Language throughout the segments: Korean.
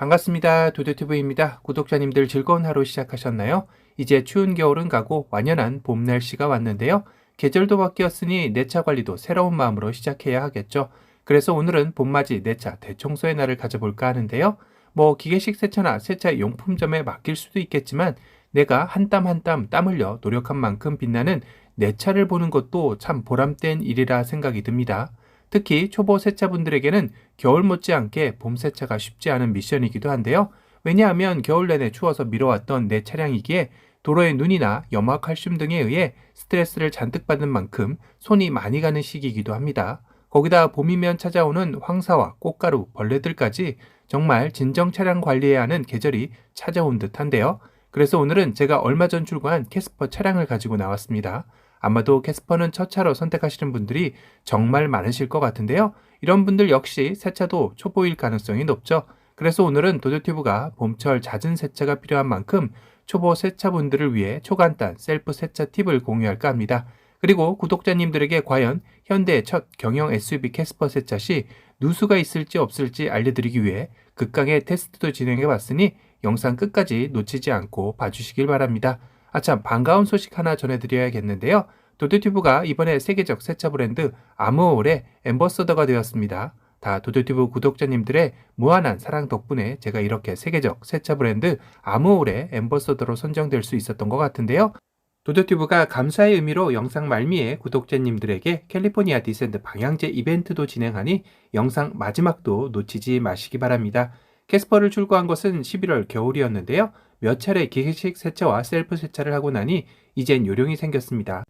반갑습니다. 두두튜브입니다. 구독자님들 즐거운 하루 시작하셨나요? 이제 추운 겨울은 가고 완연한 봄 날씨가 왔는데요. 계절도 바뀌었으니 내차 관리도 새로운 마음으로 시작해야 하겠죠. 그래서 오늘은 봄맞이 내차 대청소의 날을 가져볼까 하는데요. 기계식 세차나 세차 용품점에 맡길 수도 있겠지만 내가 한 땀 한 땀 땀 흘려 노력한 만큼 빛나는 내 차를 보는 것도 참 보람된 일이라 생각이 듭니다. 특히 초보 세차분들에게는 겨울 못지않게 봄 세차가 쉽지 않은 미션이기도 한데요. 왜냐하면 겨울 내내 추워서 미뤄왔던 내 차량이기에 도로의 눈이나 염화 칼슘 등에 의해 스트레스를 잔뜩 받는 만큼 손이 많이 가는 시기이기도 합니다. 거기다 봄이면 찾아오는 황사와 꽃가루, 벌레들까지 정말 진정 차량 관리해야 하는 계절이 찾아온 듯한데요. 그래서 오늘은 제가 얼마 전 출고한 캐스퍼 차량을 가지고 나왔습니다. 아마도 캐스퍼는 첫 차로 선택하시는 분들이 정말 많으실 것 같은데요. 이런 분들 역시 세차도 초보일 가능성이 높죠. 그래서 오늘은 도도튜브가 봄철 잦은 세차가 필요한 만큼 초보 세차분들을 위해 초간단 셀프 세차 팁을 공유할까 합니다. 그리고 구독자님들에게 과연 현대의 첫 경영 SUV 캐스퍼 세차 시 누수가 있을지 없을지 알려드리기 위해 극강의 테스트도 진행해봤으니 영상 끝까지 놓치지 않고 봐주시길 바랍니다. 아참, 반가운 소식 하나 전해드려야겠는데요. 도도튜브가 이번에 세계적 세차 브랜드 아무올의 앰버서더가 되었습니다. 다 도도튜브 구독자님들의 무한한 사랑 덕분에 제가 이렇게 세계적 세차 브랜드 아무올의 앰버서더로 선정될 수 있었던 것 같은데요. 도도튜브가 감사의 의미로 영상 말미에 구독자님들에게 캘리포니아 디센드 방향제 이벤트도 진행하니 영상 마지막도 놓치지 마시기 바랍니다. 캐스퍼를 출고한 것은 11월 겨울이었는데요. 몇 차례 기계식 세차와 셀프 세차를 하고 나니 이젠 요령이 생겼습니다.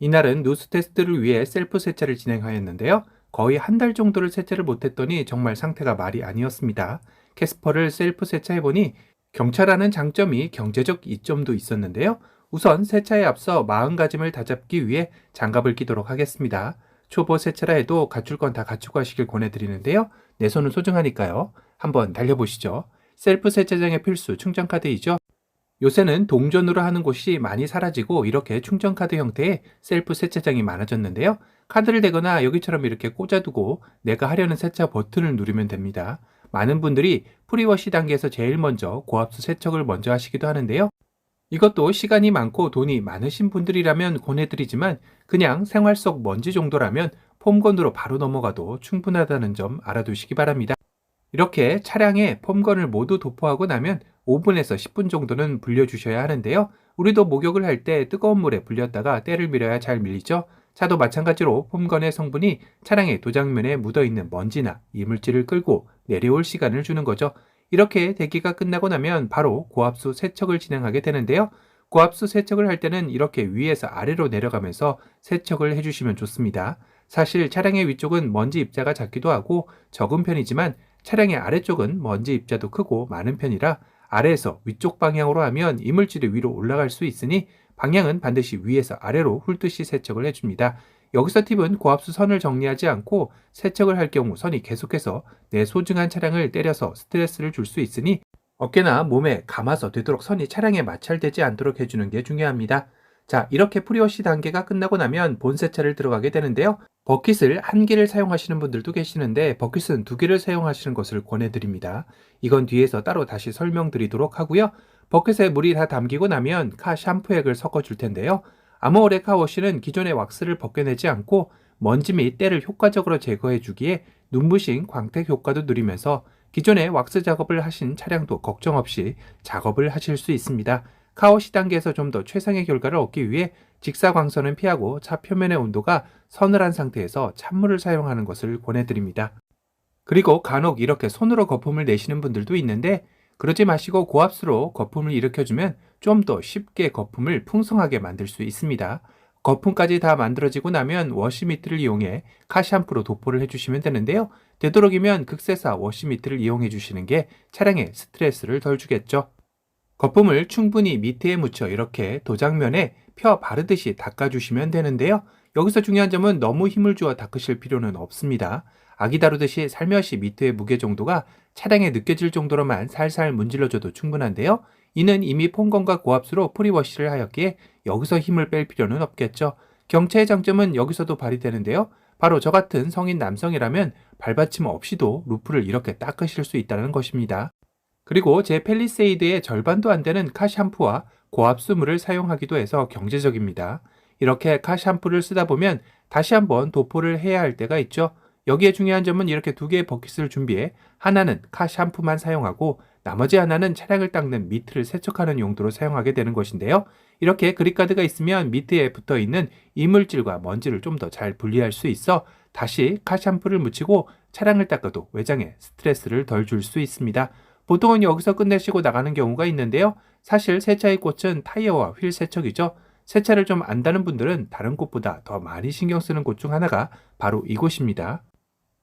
이날은 누수 테스트를 위해 셀프 세차를 진행하였는데요. 거의 한 달 정도를 세차를 못했더니 정말 상태가 말이 아니었습니다. 캐스퍼를 셀프 세차해보니 경차라는 장점이 경제적 이점도 있었는데요. 우선 세차에 앞서 마음가짐을 다잡기 위해 장갑을 끼도록 하겠습니다. 초보 세차라 해도 갖출 건 다 갖추고 하시길 권해드리는데요. 내 손은 소중하니까요. 한번 달려보시죠. 셀프 세차장의 필수 충전카드이죠. 요새는 동전으로 하는 곳이 많이 사라지고 이렇게 충전카드 형태의 셀프 세차장이 많아졌는데요. 카드를 대거나 여기처럼 이렇게 꽂아두고 내가 하려는 세차 버튼을 누르면 됩니다. 많은 분들이 프리워시 단계에서 제일 먼저 고압수 세척을 먼저 하시기도 하는데요. 이것도 시간이 많고 돈이 많으신 분들이라면 권해드리지만 그냥 생활 속 먼지 정도라면 폼건으로 바로 넘어가도 충분하다는 점 알아두시기 바랍니다. 이렇게 차량에 폼건을 모두 도포하고 나면 5분에서 10분 정도는 불려주셔야 하는데요. 우리도 목욕을 할 때 뜨거운 물에 불렸다가 때를 밀어야 잘 밀리죠. 차도 마찬가지로 폼건의 성분이 차량의 도장면에 묻어있는 먼지나 이물질을 끌고 내려올 시간을 주는 거죠. 이렇게 대기가 끝나고 나면 바로 고압수 세척을 진행하게 되는데요. 고압수 세척을 할 때는 이렇게 위에서 아래로 내려가면서 세척을 해주시면 좋습니다. 사실 차량의 위쪽은 먼지 입자가 작기도 하고 적은 편이지만 차량의 아래쪽은 먼지 입자도 크고 많은 편이라 아래에서 위쪽 방향으로 하면 이물질이 위로 올라갈 수 있으니 방향은 반드시 위에서 아래로 훑듯이 세척을 해줍니다. 여기서 팁은 고압수 선을 정리하지 않고 세척을 할 경우 선이 계속해서 내 소중한 차량을 때려서 스트레스를 줄 수 있으니 어깨나 몸에 감아서 되도록 선이 차량에 마찰되지 않도록 해주는 게 중요합니다. 자, 이렇게 프리워시 단계가 끝나고 나면 본 세차를 들어가게 되는데요. 버킷을 한 개를 사용하시는 분들도 계시는데 버킷은 두 개를 사용하시는 것을 권해드립니다. 이건 뒤에서 따로 다시 설명드리도록 하고요. 버킷에 물이 다 담기고 나면 카 샴푸액을 섞어줄 텐데요. 아모레 카워시는 기존의 왁스를 벗겨내지 않고 먼지 및 때를 효과적으로 제거해주기에 눈부신 광택 효과도 누리면서 기존의 왁스 작업을 하신 차량도 걱정 없이 작업을 하실 수 있습니다. 카워시 단계에서 좀 더 최상의 결과를 얻기 위해 직사광선은 피하고 차 표면의 온도가 서늘한 상태에서 찬물을 사용하는 것을 권해드립니다. 그리고 간혹 이렇게 손으로 거품을 내시는 분들도 있는데 그러지 마시고 고압수로 거품을 일으켜주면 좀 더 쉽게 거품을 풍성하게 만들 수 있습니다. 거품까지 다 만들어지고 나면 워시미트를 이용해 카샴푸로 도포를 해주시면 되는데요. 되도록이면 극세사 워시미트를 이용해 주시는 게 차량에 스트레스를 덜 주겠죠. 거품을 충분히 밑에 묻혀 이렇게 도장면에 펴 바르듯이 닦아주시면 되는데요. 여기서 중요한 점은 너무 힘을 주어 닦으실 필요는 없습니다. 아기 다루듯이 살며시 미트의 무게 정도가 차량에 느껴질 정도로만 살살 문질러줘도 충분한데요. 이는 이미 폼건과 고압수로 프리워시를 하였기에 여기서 힘을 뺄 필요는 없겠죠. 경차의 장점은 여기서도 발휘되는데요. 바로 저 같은 성인 남성이라면 발받침 없이도 루프를 이렇게 닦으실 수 있다는 것입니다. 그리고 제 펠리세이드의 절반도 안 되는 카 샴푸와 고압수물을 사용하기도 해서 경제적입니다. 이렇게 카 샴푸를 쓰다 보면 다시 한번 도포를 해야 할 때가 있죠. 여기에 중요한 점은 이렇게 두 개의 버킷을 준비해 하나는 카 샴푸만 사용하고 나머지 하나는 차량을 닦는 미트를 세척하는 용도로 사용하게 되는 것인데요. 이렇게 그립가드가 있으면 미트에 붙어 있는 이물질과 먼지를 좀 더 잘 분리할 수 있어 다시 카 샴푸를 묻히고 차량을 닦아도 외장에 스트레스를 덜 줄 수 있습니다. 보통은 여기서 끝내시고 나가는 경우가 있는데요. 사실 세차의 꽃은 타이어와 휠 세척이죠. 세차를 좀 안다는 분들은 다른 곳보다 더 많이 신경 쓰는 곳 중 하나가 바로 이곳입니다.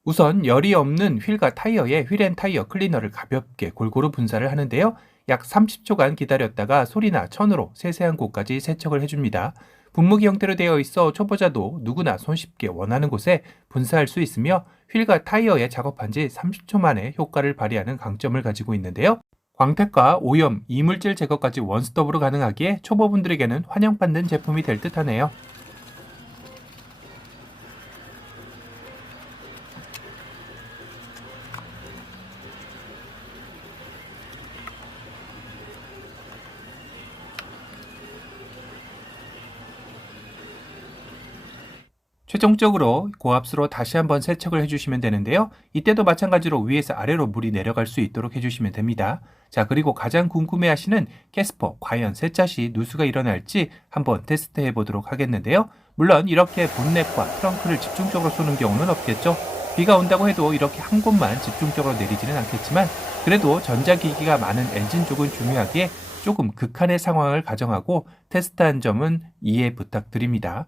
우선 열이 없는 휠과 타이어에 휠앤타이어 클리너를 가볍게 골고루 분사를 하는데요. 약 30초간 기다렸다가 소리나 천으로 세세한 곳까지 세척을 해줍니다. 분무기 형태로 되어 있어 초보자도 누구나 손쉽게 원하는 곳에 분사할 수 있으며 휠과 타이어에 작업한 지 30초 만에 효과를 발휘하는 강점을 가지고 있는데요. 광택과 오염, 이물질 제거까지 원스톱으로 가능하기에 초보분들에게는 환영받는 제품이 될 듯하네요. 최종적으로 고압수로 다시 한번 세척을 해주시면 되는데요. 이때도 마찬가지로 위에서 아래로 물이 내려갈 수 있도록 해주시면 됩니다. 자, 그리고 가장 궁금해하시는 캐스퍼, 과연 세차 시 누수가 일어날지 한번 테스트해 보도록 하겠는데요. 물론 이렇게 본넷과 트렁크를 집중적으로 쏘는 경우는 없겠죠. 비가 온다고 해도 이렇게 한 곳만 집중적으로 내리지는 않겠지만 그래도 전자기기가 많은 엔진 쪽은 중요하기에 조금 극한의 상황을 가정하고 테스트한 점은 이해 부탁드립니다.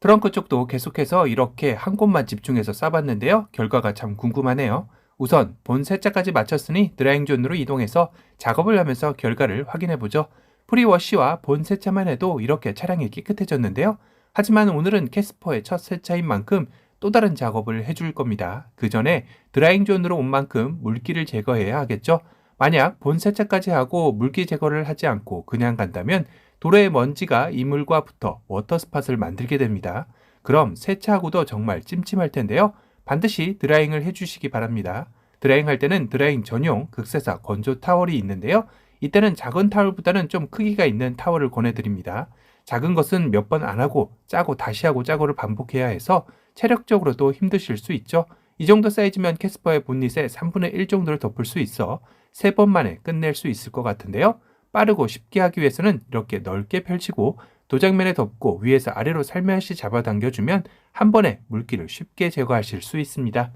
트렁크 쪽도 계속해서 이렇게 한 곳만 집중해서 싸봤는데요. 결과가 참 궁금하네요. 우선 본 세차까지 마쳤으니 드라잉존으로 이동해서 작업을 하면서 결과를 확인해보죠. 프리워시와 본 세차만 해도 이렇게 차량이 깨끗해졌는데요. 하지만 오늘은 캐스퍼의 첫 세차인 만큼 또 다른 작업을 해줄 겁니다. 그 전에 드라잉존으로 온 만큼 물기를 제거해야 하겠죠. 만약 본 세차까지 하고 물기 제거를 하지 않고 그냥 간다면 도로에 먼지가 이물과 붙어 워터스팟을 만들게 됩니다. 그럼 세차하고도 정말 찜찜할 텐데요. 반드시 드라잉을 해주시기 바랍니다. 드라잉할 때는 드라잉 전용 극세사 건조 타월이 있는데요. 이때는 작은 타월보다는 좀 크기가 있는 타월을 권해드립니다. 작은 것은 몇 번 안 하고 짜고 다시 하고 짜고를 반복해야 해서 체력적으로도 힘드실 수 있죠. 이 정도 사이즈면 캐스퍼의 본닛의 3분의 1 정도를 덮을 수 있어 3번 만에 끝낼 수 있을 것 같은데요. 빠르고 쉽게 하기 위해서는 이렇게 넓게 펼치고 도장면에 덮고 위에서 아래로 살며시 잡아당겨주면 한 번에 물기를 쉽게 제거하실 수 있습니다.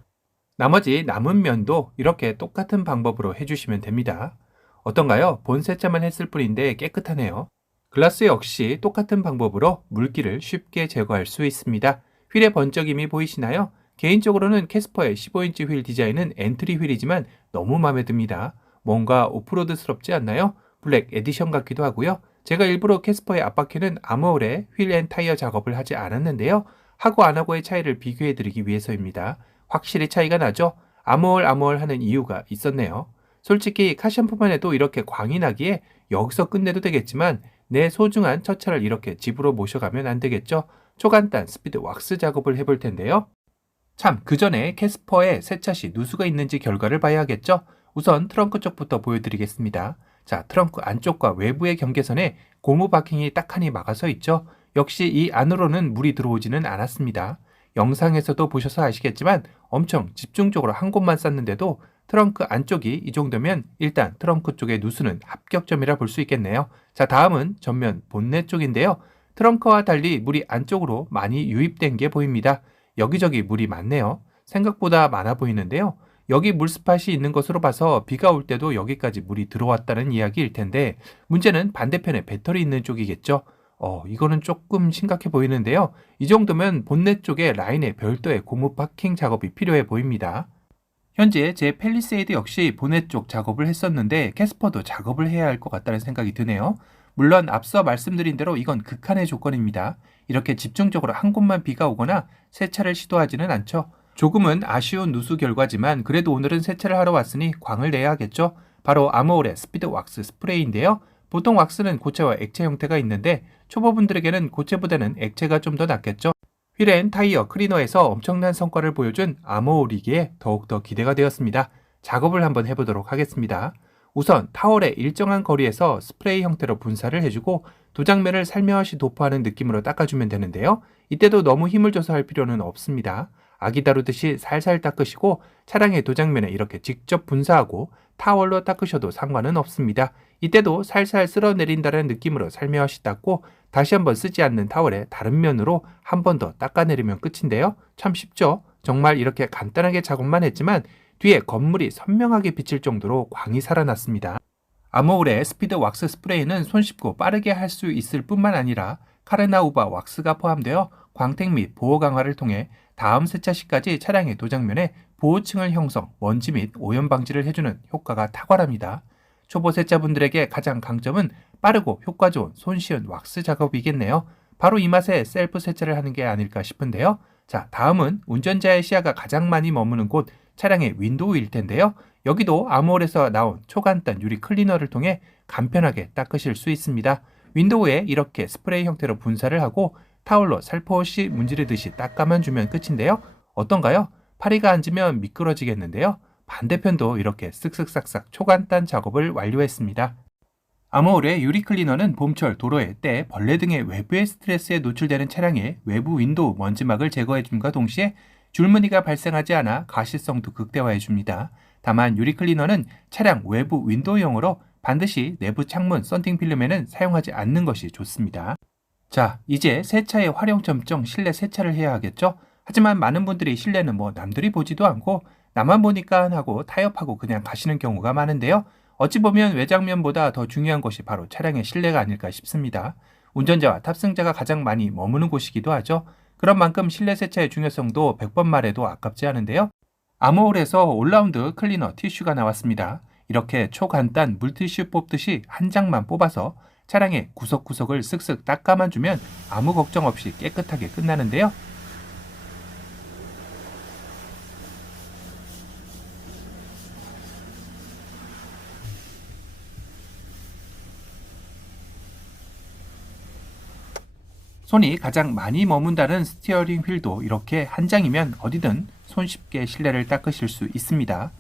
나머지 남은 면도 이렇게 똑같은 방법으로 해주시면 됩니다. 어떤가요? 본 세차만 했을 뿐인데 깨끗하네요. 글라스 역시 똑같은 방법으로 물기를 쉽게 제거할 수 있습니다. 휠의 번쩍임이 보이시나요? 개인적으로는 캐스퍼의 15인치 휠 디자인은 엔트리 휠이지만 너무 마음에 듭니다. 뭔가 오프로드스럽지 않나요? 블랙 에디션 같기도 하고요. 제가 일부러 캐스퍼의 앞바퀴는 아머올에 휠 앤 타이어 작업을 하지 않았는데요. 하고 안 하고의 차이를 비교해드리기 위해서입니다. 확실히 차이가 나죠? 아머올 하는 이유가 있었네요. 솔직히 카샴푸만 해도 이렇게 광이 나기에 여기서 끝내도 되겠지만 내 소중한 첫 차를 이렇게 집으로 모셔가면 안 되겠죠? 초간단 스피드 왁스 작업을 해볼 텐데요. 참, 그 전에 캐스퍼의 세차 시 누수가 있는지 결과를 봐야겠죠? 우선 트렁크 쪽부터 보여드리겠습니다. 자, 트렁크 안쪽과 외부의 경계선에 고무 바킹이 딱하니 막아서 있죠. 역시 이 안으로는 물이 들어오지는 않았습니다. 영상에서도 보셔서 아시겠지만 엄청 집중적으로 한 곳만 쌌는데도 트렁크 안쪽이 이 정도면 일단 트렁크 쪽의 누수는 합격점이라 볼 수 있겠네요. 자, 다음은 전면 본넷 쪽인데요. 트렁크와 달리 물이 안쪽으로 많이 유입된 게 보입니다. 여기저기 물이 많네요. 생각보다 많아 보이는데요. 여기 물스팟이 있는 것으로 봐서 비가 올 때도 여기까지 물이 들어왔다는 이야기일 텐데 문제는 반대편에 배터리 있는 쪽이겠죠. 이거는 조금 심각해 보이는데요. 이 정도면 본넷 쪽에 라인에 별도의 고무 파킹 작업이 필요해 보입니다. 현재 제 펠리세이드 역시 본넷 쪽 작업을 했었는데 캐스퍼도 작업을 해야 할 것 같다는 생각이 드네요. 물론 앞서 말씀드린 대로 이건 극한의 조건입니다. 이렇게 집중적으로 한 곳만 비가 오거나 세차를 시도하지는 않죠. 조금은 아쉬운 누수 결과지만 그래도 오늘은 세차를 하러 왔으니 광을 내야겠죠. 바로 아머올의 스피드 왁스 스프레이인데요. 보통 왁스는 고체와 액체 형태가 있는데 초보분들에게는 고체보다는 액체가 좀 더 낫겠죠. 휠앤 타이어 클리너에서 엄청난 성과를 보여준 아머올이기에 더욱더 기대가 되었습니다. 작업을 한번 해보도록 하겠습니다. 우선 타월의 일정한 거리에서 스프레이 형태로 분사를 해주고 도장면을 살며시 도포하는 느낌으로 닦아주면 되는데요. 이때도 너무 힘을 줘서 할 필요는 없습니다. 아기 다루듯이 살살 닦으시고 차량의 도장면에 이렇게 직접 분사하고 타월로 닦으셔도 상관은 없습니다. 이때도 살살 쓸어내린다는 느낌으로 살며시 닦고 다시 한번 쓰지 않는 타월에 다른 면으로 한 번 더 닦아내리면 끝인데요. 참 쉽죠? 정말 이렇게 간단하게 작업만 했지만 뒤에 건물이 선명하게 비칠 정도로 광이 살아났습니다. 아모울의 스피드 왁스 스프레이는 손쉽고 빠르게 할 수 있을 뿐만 아니라 카르나우바 왁스가 포함되어 광택 및 보호 강화를 통해 다음 세차 시까지 차량의 도장면에 보호층을 형성, 먼지 및 오염 방지를 해주는 효과가 탁월합니다. 초보 세차분들에게 가장 강점은 빠르고 효과 좋은 손쉬운 왁스 작업이겠네요. 바로 이 맛에 셀프 세차를 하는 게 아닐까 싶은데요. 자, 다음은 운전자의 시야가 가장 많이 머무는 곳 차량의 윈도우일 텐데요. 여기도 아모올에서 나온 초간단 유리 클리너를 통해 간편하게 닦으실 수 있습니다. 윈도우에 이렇게 스프레이 형태로 분사를 하고 타올로 살포시 문지르듯이 닦아만 주면 끝인데요. 어떤가요? 파리가 앉으면 미끄러지겠는데요. 반대편도 이렇게 쓱쓱싹싹 초간단 작업을 완료했습니다. 아모올의 유리 클리너는 봄철 도로에 때, 벌레 등의 외부의 스트레스에 노출되는 차량의 외부 윈도우 먼지막을 제거해줌과 동시에 줄무늬가 발생하지 않아 가시성도 극대화해줍니다. 다만 유리 클리너는 차량 외부 윈도우용으로 반드시 내부 창문 썬팅 필름에는 사용하지 않는 것이 좋습니다. 자, 이제 세차의 활용점정 실내 세차를 해야 하겠죠? 하지만 많은 분들이 실내는 남들이 보지도 않고 나만 보니까 하고 타협하고 그냥 가시는 경우가 많은데요. 어찌 보면 외장면보다 더 중요한 것이 바로 차량의 실내가 아닐까 싶습니다. 운전자와 탑승자가 가장 많이 머무는 곳이기도 하죠. 그런 만큼 실내 세차의 중요성도 100번 말해도 아깝지 않은데요. 아모올에서 올라운드 클리너 티슈가 나왔습니다. 이렇게 초간단 물티슈 뽑듯이 한 장만 뽑아서 차량의 구석구석을 쓱쓱 닦아만 주면 아무 걱정 없이 깨끗하게 끝나는데요. 손이 가장 많이 머문다는 스티어링 휠도 이렇게 한 장이면 어디든 손쉽게 실내를 닦으실 수 있습니다.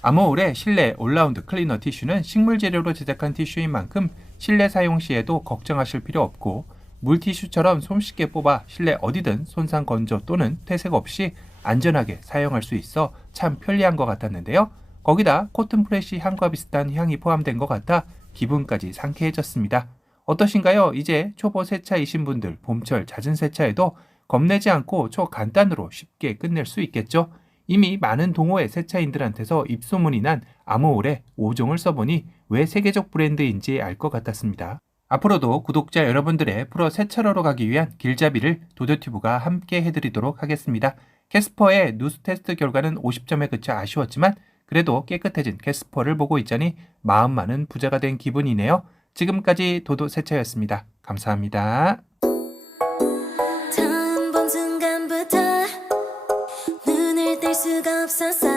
아모올의 실내 올라운드 클리너 티슈는 식물 재료로 제작한 티슈인 만큼 실내 사용 시에도 걱정하실 필요 없고 물티슈처럼 손쉽게 뽑아 실내 어디든 손상 건조 또는 퇴색 없이 안전하게 사용할 수 있어 참 편리한 것 같았는데요. 거기다 코튼 프레쉬 향과 비슷한 향이 포함된 것 같아 기분까지 상쾌해졌습니다. 어떠신가요? 이제 초보 세차이신 분들 봄철 잦은 세차에도 겁내지 않고 초간단으로 쉽게 끝낼 수 있겠죠? 이미 많은 동호회 세차인들한테서 입소문이 난 아모올의 5종을 써보니 왜 세계적 브랜드인지 알 것 같았습니다. 앞으로도 구독자 여러분들의 프로 세차러로 가기 위한 길잡이를 도도튜브가 함께 해드리도록 하겠습니다. 캐스퍼의 누수 테스트 결과는 50점에 그쳐 아쉬웠지만 그래도 깨끗해진 캐스퍼를 보고 있자니 마음만은 부자가 된 기분이네요. 지금까지 도도 세차였습니다. 감사합니다. 처음 본 순간부터 눈을 뗄 수가 없었어.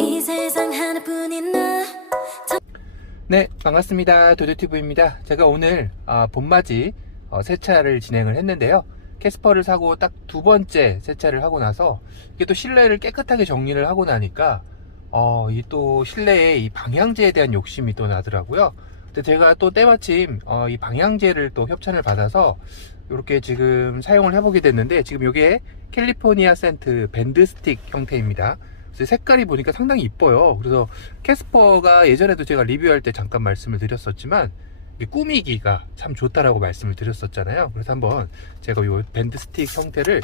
이 세상 하나뿐인 너. 네, 반갑습니다. 도도튜브입니다. 제가 오늘 봄맞이 세차를 진행을 했는데요. 캐스퍼를 사고 딱 두 번째 세차를 하고 나서 이게 또 실내를 깨끗하게 정리를 하고 나니까 이 또 실내에 이 방향제에 대한 욕심이 또 나더라고요. 근데 제가 또 때마침 이 방향제를 또 협찬을 받아서 이렇게 지금 사용을 해보게 됐는데, 지금 이게 캘리포니아 센트 밴드 스틱 형태입니다. 그래서 색깔이 보니까 상당히 이뻐요. 그래서 캐스퍼가 예전에도 제가 리뷰할 때 잠깐 말씀을 드렸었지만 꾸미기가 참 좋다라고 말씀을 드렸었잖아요. 그래서 한번 제가 이 밴드 스틱 형태를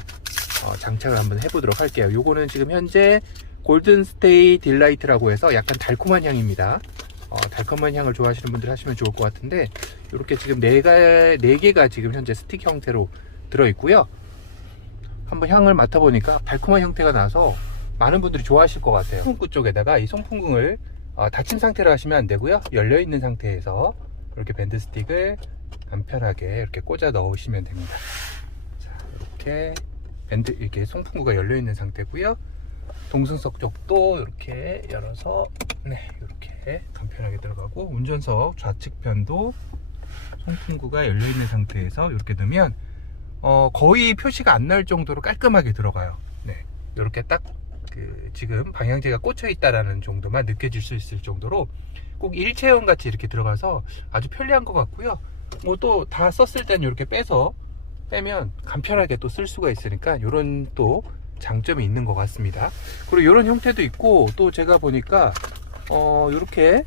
장착을 한번 해보도록 할게요. 요거는 지금 현재 골든 스테이 딜라이트라고 해서 약간 달콤한 향입니다. 달콤한 향을 좋아하시는 분들 하시면 좋을 것 같은데, 이렇게 지금 네 개가 지금 현재 스틱 형태로 들어있고요. 한번 향을 맡아보니까 달콤한 형태가 나서 많은 분들이 좋아하실 것 같아요. 손풍구 쪽에다가 이 손풍구를 닫힌 상태로 하시면 안 되고요. 열려있는 상태에서 이렇게 밴드 스틱을 간편하게 이렇게 꽂아 넣으시면 됩니다. 자, 이렇게 이렇게 송풍구가 열려있는 상태고요. 동승석 쪽도 이렇게 열어서 이렇게 간편하게 들어가고, 운전석 좌측편도 송풍구가 열려있는 상태에서 이렇게 넣으면 거의 표시가 안 날 정도로 깔끔하게 들어가요. 이렇게 딱 지금 방향제가 꽂혀 있다라는 정도만 느껴질 수 있을 정도로 꼭 일체형 같이 이렇게 들어가서 아주 편리한 것 같고요. 뭐 또 다 썼을 땐 이렇게 빼면 간편하게 또 쓸 수가 있으니까 이런 또 장점이 있는 것 같습니다. 그리고 이런 형태도 있고, 또 제가 보니까 이렇게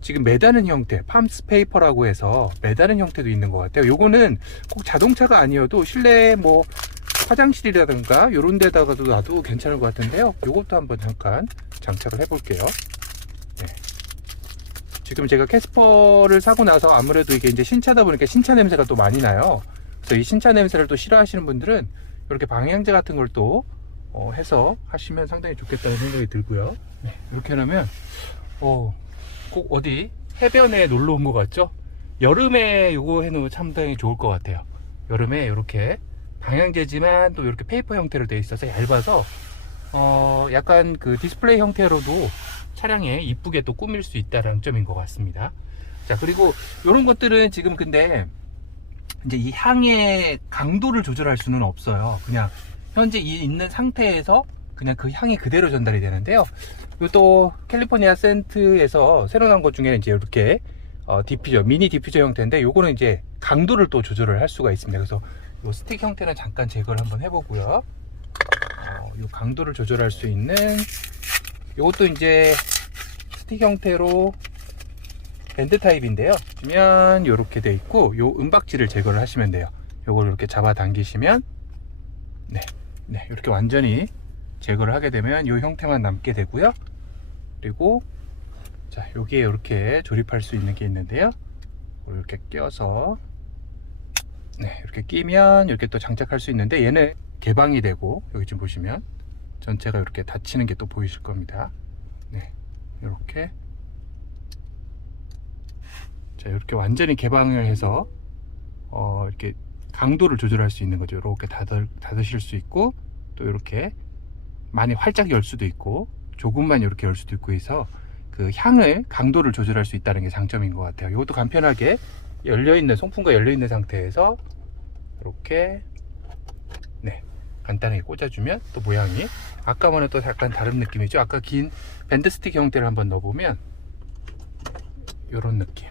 지금 매다는 형태, 팜스 페이퍼라고 해서 매다는 형태도 있는 것 같아요. 요거는 꼭 자동차가 아니어도 실내 뭐 화장실이라든가 이런 데다가도 놔도 괜찮을 것 같은데요. 요것도 한번 잠깐 장착을 해 볼게요. 네. 지금 제가 캐스퍼를 사고 나서 아무래도 이게 이제 신차다 보니까 신차 냄새가 또 많이 나요. 그래서 이 신차 냄새를 또 싫어하시는 분들은 이렇게 방향제 같은 걸 또 해서 하시면 상당히 좋겠다는 생각이 들고요. 네. 이렇게 하면 꼭 어디 해변에 놀러 온 것 같죠? 여름에 이거 해놓으면 상당히 좋을 것 같아요. 여름에 이렇게 방향제지만 또 이렇게 페이퍼 형태로 되어 있어서 얇아서 약간 그 디스플레이 형태로도 차량에 이쁘게 또 꾸밀 수 있다는 점인 것 같습니다. 자, 그리고 이런 것들은 지금 근데 이제 이 향의 강도를 조절할 수는 없어요. 그냥 현재 있는 상태에서 그냥 그 향이 그대로 전달이 되는데요. 또 캘리포니아 센트에서 새로 나온 것 중에 이제 이렇게 디퓨저, 미니 디퓨저 형태인데, 요거는 이제 강도를 또 조절을 할 수가 있습니다. 그래서 요 스틱 형태는 잠깐 제거를 한번 해보고요. 요 강도를 조절할 수 있는 요것도 이제 스틱 형태로 밴드 타입인데요. 보면 요렇게 되어 있고, 요 은박지를 제거를 하시면 돼요. 요걸 이렇게 잡아 당기시면 네, 이렇게 완전히 제거를 하게 되면 요 형태만 남게 되고요. 그리고 자, 여기에 이렇게 조립할 수 있는 게 있는데요. 이렇게 껴서 이렇게 끼면 이렇게 또 장착할 수 있는데, 얘는 개방이 되고, 여기 지금 보시면 전체가 이렇게 닫히는 게 또 보이실 겁니다. 네, 이렇게 자, 이렇게 완전히 개방을 해서 이렇게 강도를 조절할 수 있는 거죠. 이렇게 닫으실 수 있고, 또 이렇게 많이 활짝 열 수도 있고, 조금만 이렇게 열 수도 있고 해서 그 향을 강도를 조절할 수 있다는 게 장점인 것 같아요. 이것도 간편하게 열려있는, 송풍과 열려있는 상태에서 이렇게 간단하게 꽂아주면 또 모양이 아까와는 또 약간 다른 느낌이죠. 아까 긴 밴드 스틱 형태를 한번 넣어보면 이런 느낌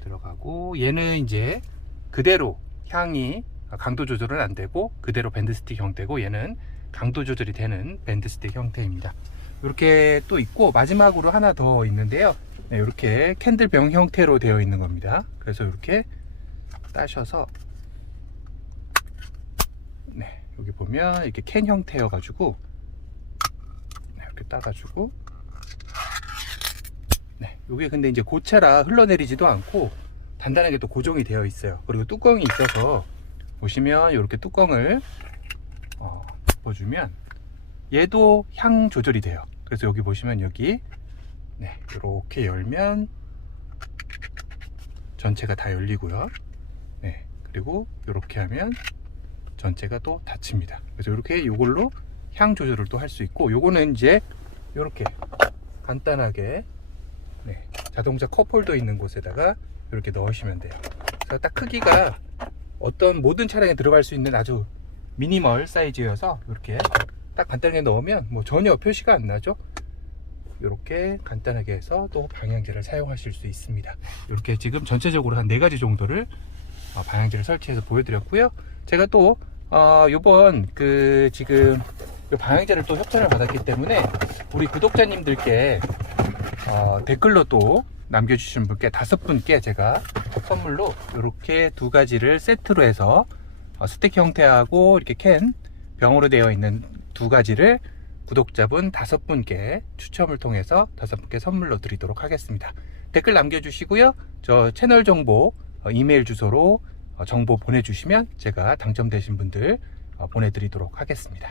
들어가고, 얘는 이제 그대로 향이 강도 조절은 안 되고 그대로 밴드 스틱 형태고, 얘는 강도 조절이 되는 밴드 스틱 형태입니다. 이렇게 또 있고, 마지막으로 하나 더 있는데요. 이렇게 캔들병 형태로 되어 있는 겁니다. 그래서 이렇게 따셔서 여기 보면 이렇게 캔 형태여 가지고 이렇게 따가지고, 이게 근데 이제 고체라 흘러내리지도 않고 단단하게 또 고정이 되어 있어요. 그리고 뚜껑이 있어서 보시면 이렇게 뚜껑을 덮어주면 얘도 향 조절이 돼요. 그래서 여기 보시면 여기 이렇게 열면 전체가 다 열리고요. 그리고 이렇게 하면 전체가 또 닫힙니다. 그래서 이렇게 이걸로 향 조절을 또 할 수 있고, 요거는 이제 이렇게 간단하게 자동차 컵홀더 있는 곳에다가 이렇게 넣으시면 돼요. 그래서 딱 크기가 어떤 모든 차량에 들어갈 수 있는 아주 미니멀 사이즈여서 이렇게 딱 간단하게 넣으면 뭐 전혀 표시가 안 나죠. 이렇게 간단하게 해서 또 방향제를 사용하실 수 있습니다. 이렇게 지금 전체적으로 한 4가지 정도를 방향제를 설치해서 보여드렸고요. 제가 또 요번 지금 방향제를 또 협찬을 받았기 때문에 우리 구독자님들께 댓글로 또 남겨주신 분께 5분께 제가 선물로 이렇게 2가지를 세트로 해서 스틱 형태하고 이렇게 캔 병으로 되어 있는 2가지를 구독자분 5분께 추첨을 통해서 5분께 선물로 드리도록 하겠습니다. 댓글 남겨주시고요. 저 채널 정보 이메일 주소로 정보 보내주시면 제가 당첨되신 분들 보내드리도록 하겠습니다.